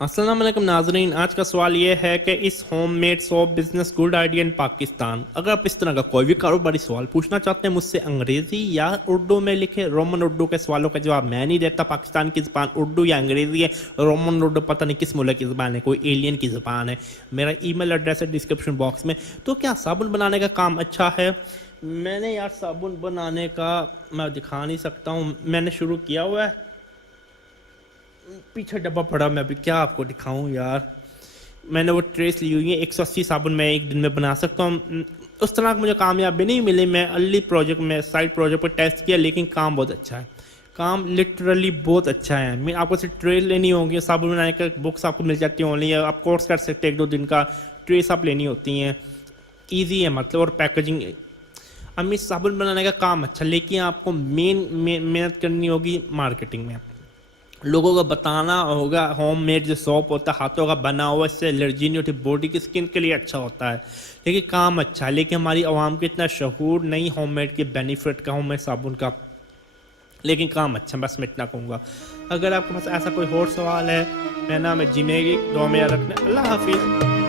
अस्सलाम वालेकुम नाजरीन। आज का सवाल ये है कि इस homemade soap business good idea in Pakistan. अगर आप इस तरह का कोई भी कारोबारी सवाल पूछना चाहते हैं मुझसे अंग्रेजी या उर्दू में लिखे। रोमन उर्दू के सवालों का जवाब मैं नहीं देता। पाकिस्तान की ज़बान उर्दू या अंग्रेजी है। रोमन उर्दू पता नहीं किस मुल्क की ज़बान है, कोई एलियन की ज़बान है। मेरा ईमेल एड्रेस है डिस्क्रिप्शन बॉक्स में। तो क्या साबुन बनाने का काम अच्छा है? मैंने यार साबुन बनाने का मैं दिखा नहीं सकता हूँ, मैंने शुरू किया हुआ है। पीछे डब्बा पड़ा, मैं अभी क्या आपको दिखाऊं यार। मैंने वो ट्रेस ली हुई है। 180 साबुन मैं एक दिन में बना सकता हूँ। उस तरह की मुझे कामयाबी नहीं मिली। मैं अर्ली प्रोजेक्ट में साइड प्रोजेक्ट पर टेस्ट किया, लेकिन काम बहुत अच्छा है। काम लिटरली बहुत अच्छा है। मैं आपको सिर्फ ट्रेस लेनी होगी, साबुन बनाने का बुक्स आपको मिल जाती हैं ऑनलाइन, आप कोर्स कर सकते हैं। 1-2 दिन का ट्रेस आप लेनी होती हैं। ईजी है मतलब, और पैकेजिंग। अम्मी साबुन बनाने का काम अच्छा, लेकिन आपको मेहनत करनी होगी मार्केटिंग में। लोगों को बताना होगा होम मेड जो सोप होता है हाथों का बना हुआ, इससे एलर्जी नहीं होती, बॉडी की स्किन के लिए अच्छा होता है। लेकिन काम अच्छा है, लेकिन हमारी आवाम को इतना शहूर नहीं होम मेड के बेनिफिट का, होम मेड साबुन का। लेकिन काम अच्छा, बस मैं इतना कहूँगा। अगर आपके पास ऐसा कोई और सवाल है, मेरा नाम है जिमेगी, दुआ में याद रखना। अल्लाह हाफिज़।